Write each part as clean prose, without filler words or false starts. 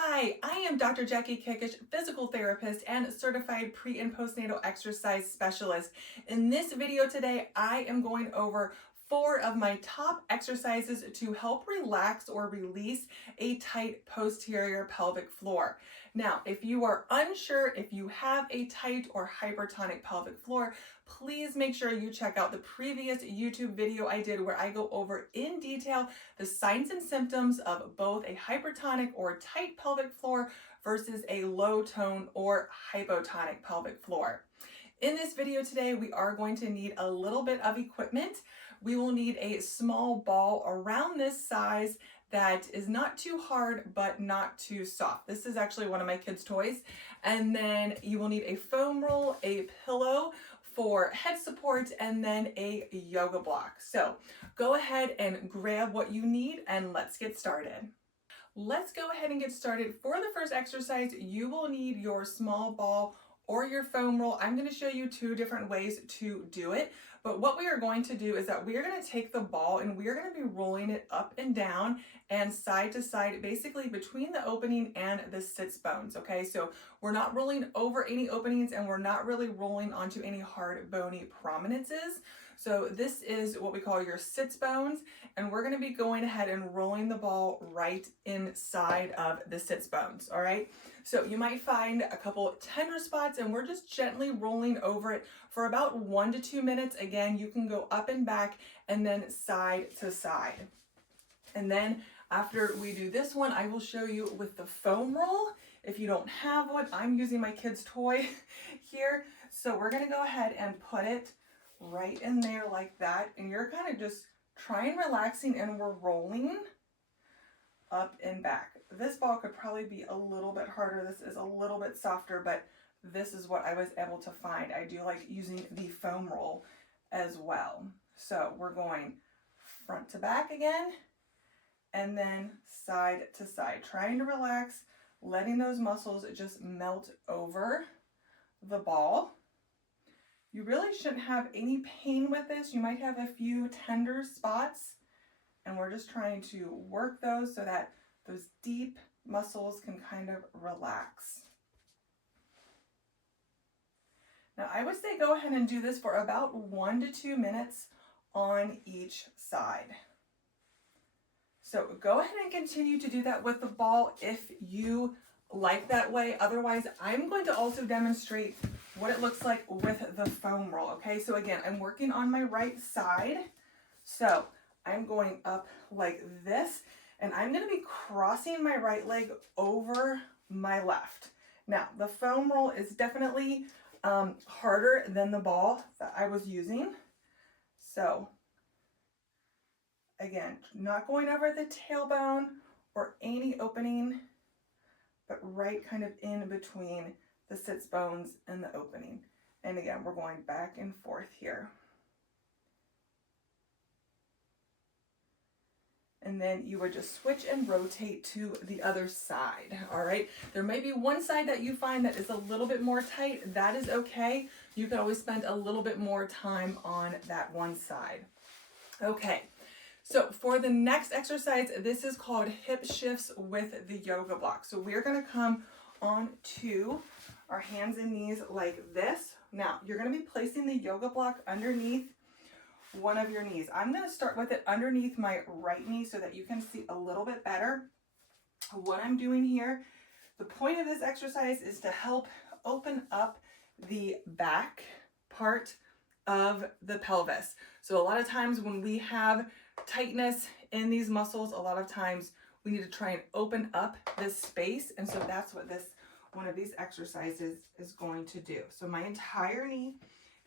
Hi, I am Dr. Jackie Kikish, physical therapist and certified pre and postnatal exercise specialist. In this video today, I am going over 4 of my top exercises to help relax or release a tight posterior pelvic floor. Now, if you are unsure if you have a tight or hypertonic pelvic floor, please make sure you check out the previous YouTube video I did where I go over in detail the signs and symptoms of both a hypertonic or tight pelvic floor versus a low tone or hypotonic pelvic floor. In this video today, we are going to need a little bit of equipment. We will need a small ball around this size that is not too hard but not too soft. This is actually one of my kids' toys. And then you will need a foam roll, a pillow for head support, and then a yoga block. So go ahead and grab what you need and let's get started. Let's go ahead and get started. For the first exercise, you will need your small ball or your foam roll. I'm going to show you 2 different ways to do it. But what we are going to do is that we are going to take the ball and we are going to be rolling it up and down and side to side, basically between the opening and the sits bones. Okay, so we're not rolling over any openings and we're not really rolling onto any hard bony prominences. So this is what we call your sits bones, and we're going to be going ahead and rolling the ball right inside of the sits bones. All right, so you might find a couple tender spots and we're just gently rolling over it for about 1 to 2 minutes. Again, you can go up and back and then side to side. And then after we do this one, I will show you with the foam roll. If you don't have one, I'm using my kid's toy here. So we're going to go ahead and put it right in there like that. And you're kind of just trying relaxing and we're rolling up and back. This ball could probably be a little bit harder. This is a little bit softer, but this is what I was able to find. I do like using the foam roll as well. So we're going front to back again, and then side to side, trying to relax, letting those muscles just melt over the ball. You really shouldn't have any pain with this. You might have a few tender spots, and we're just trying to work those so that those deep muscles can kind of relax. Now, I would say go ahead and do this for about 1 to 2 minutes on each side. So go ahead and continue to do that with the ball if you like that way. Otherwise, I'm going to also demonstrate what it looks like with the foam roll. Okay, so again, I'm working on my right side. So I'm going up like this, and I'm going to be crossing my right leg over my left. Now, the foam roll is definitely harder than the ball that I was using. So again, not going over the tailbone or any opening, but right kind of in between the sits bones and the opening. And again, we're going back and forth here. And then you would just switch and rotate to the other side. All right, there may be one side that you find that is a little bit more tight. That is okay. You can always spend a little bit more time on that one side. Okay, so for the next exercise, this is called hip shifts with the yoga block. So we're going to come on to our hands and knees like this. Now you're going to be placing the yoga block underneath one of your knees. I'm going to start with it underneath my right knee so that you can see a little bit better what I'm doing here. The point of this exercise is to help open up the back part of the pelvis. So a lot of times when we have tightness in these muscles, a lot of times we need to try and open up this space. And so that's what this one of these exercises is going to do. So my entire knee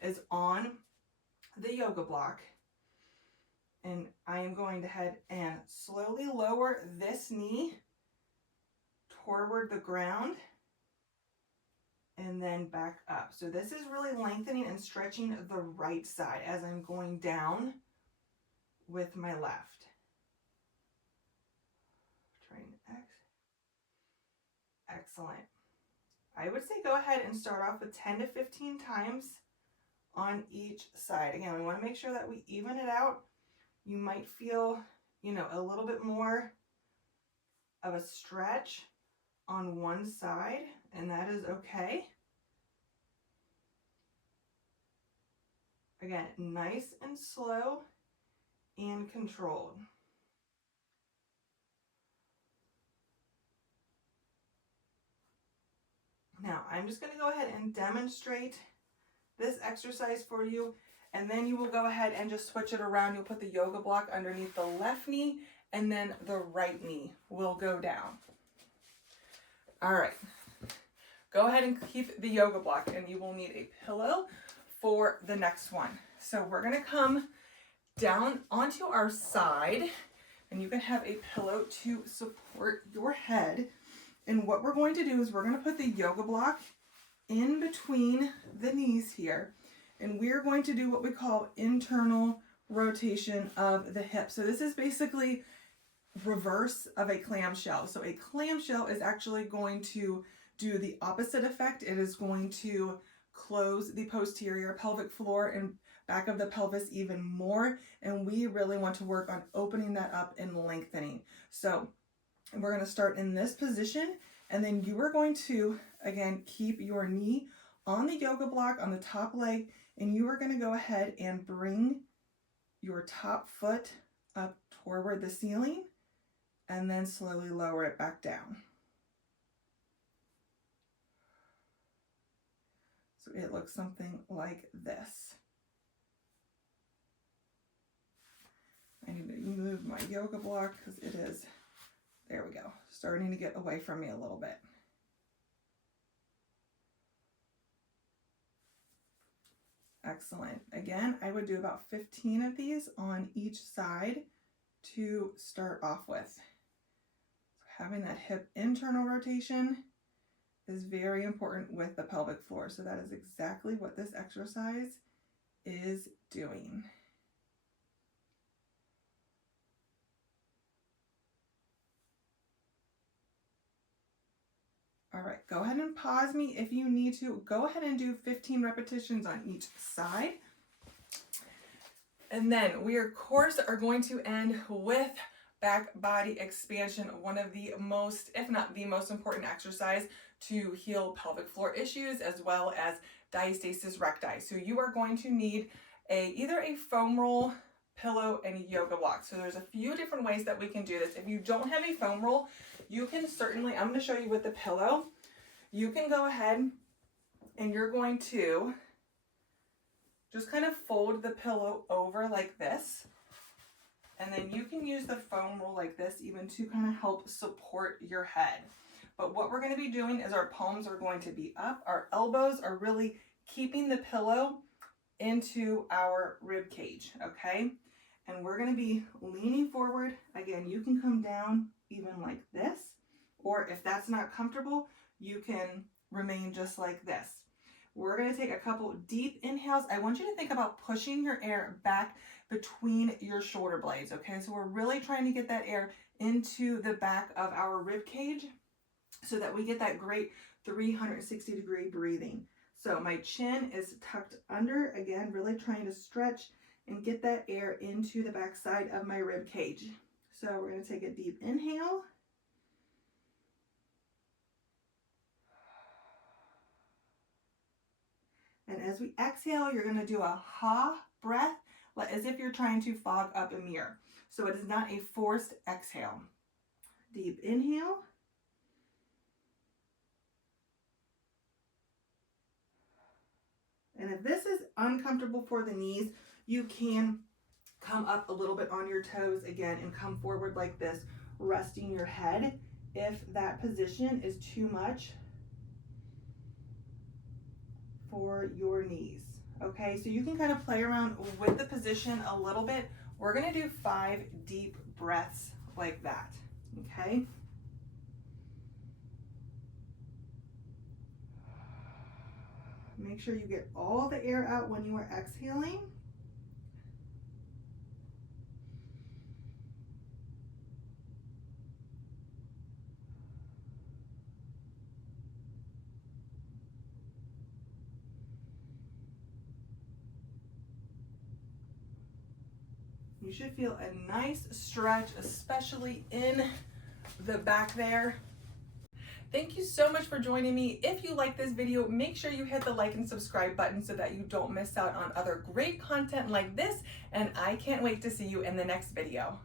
is on the yoga block, and I am going to head and slowly lower this knee toward the ground and then back up. So this is really lengthening and stretching the right side as I'm going down with my left. Excellent. I would say go ahead and start off with 10 to 15 times on each side. Again, we want to make sure that we even it out. You might feel, a little bit more of a stretch on one side, and that is okay. Again, nice and slow and controlled. Now, I'm just going to go ahead and demonstrate this exercise for you, and then you will go ahead and just switch it around. You'll put the yoga block underneath the left knee, and then the right knee will go down. All right. Go ahead and keep the yoga block, and you will need a pillow for the next one. So we're going to come down onto our side, and you can have a pillow to support your head. And what we're going to do is we're going to put the yoga block in between the knees here, and we're going to do what we call internal rotation of the hip. So this is basically reverse of a clamshell. So a clamshell is actually going to do the opposite effect. It is going to close the posterior pelvic floor and back of the pelvis even more, and we really want to work on opening that up and lengthening. So we're going to start in this position, and then you are going to, again, keep your knee on the yoga block on the top leg, and you are going to go ahead and bring your top foot up toward the ceiling, and then slowly lower it back down. So it looks something like this. I need to move my yoga block because it is, there we go, starting to get away from me a little bit. Excellent. Again, I would do about 15 of these on each side to start off with. So having that hip internal rotation is very important with the pelvic floor. So that is exactly what this exercise is doing. All right, go ahead and pause me if you need to. Go ahead and do 15 repetitions on each side. And then we, of course, are going to end with back body expansion, one of the most, if not the most important exercise to heal pelvic floor issues, as well as diastasis recti. So you are going to need either a foam roll, pillow, and a yoga block. So there's a few different ways that we can do this. If you don't have a foam roll, you can certainly, I'm going to show you with the pillow. You can go ahead and you're going to just kind of fold the pillow over like this. And then you can use the foam roll like this even to kind of help support your head. But what we're going to be doing is our palms are going to be up. Our elbows are really keeping the pillow into our rib cage, okay? And we're going to be leaning forward. Again, you can come down even like this, or if that's not comfortable, you can remain just like this. We're going to take a couple deep inhales. I want you to think about pushing your air back between your shoulder blades, okay? So we're really trying to get that air into the back of our rib cage so that we get that great 360-degree breathing. So my chin is tucked under, again, really trying to stretch and get that air into the back side of my rib cage. So we're going to take a deep inhale. And as we exhale, you're going to do a ha breath, as if you're trying to fog up a mirror. So it is not a forced exhale. Deep inhale. And if this is uncomfortable for the knees, you can come up a little bit on your toes again and come forward like this, resting your head if that position is too much for your knees. Okay, so you can kind of play around with the position a little bit. We're going to do 5 deep breaths like that. Okay. Make sure you get all the air out when you are exhaling. You should feel a nice stretch, especially in the back there. Thank you so much for joining me. If you like this video, make sure you hit the like and subscribe button so that you don't miss out on other great content like this, and I can't wait to see you in the next video.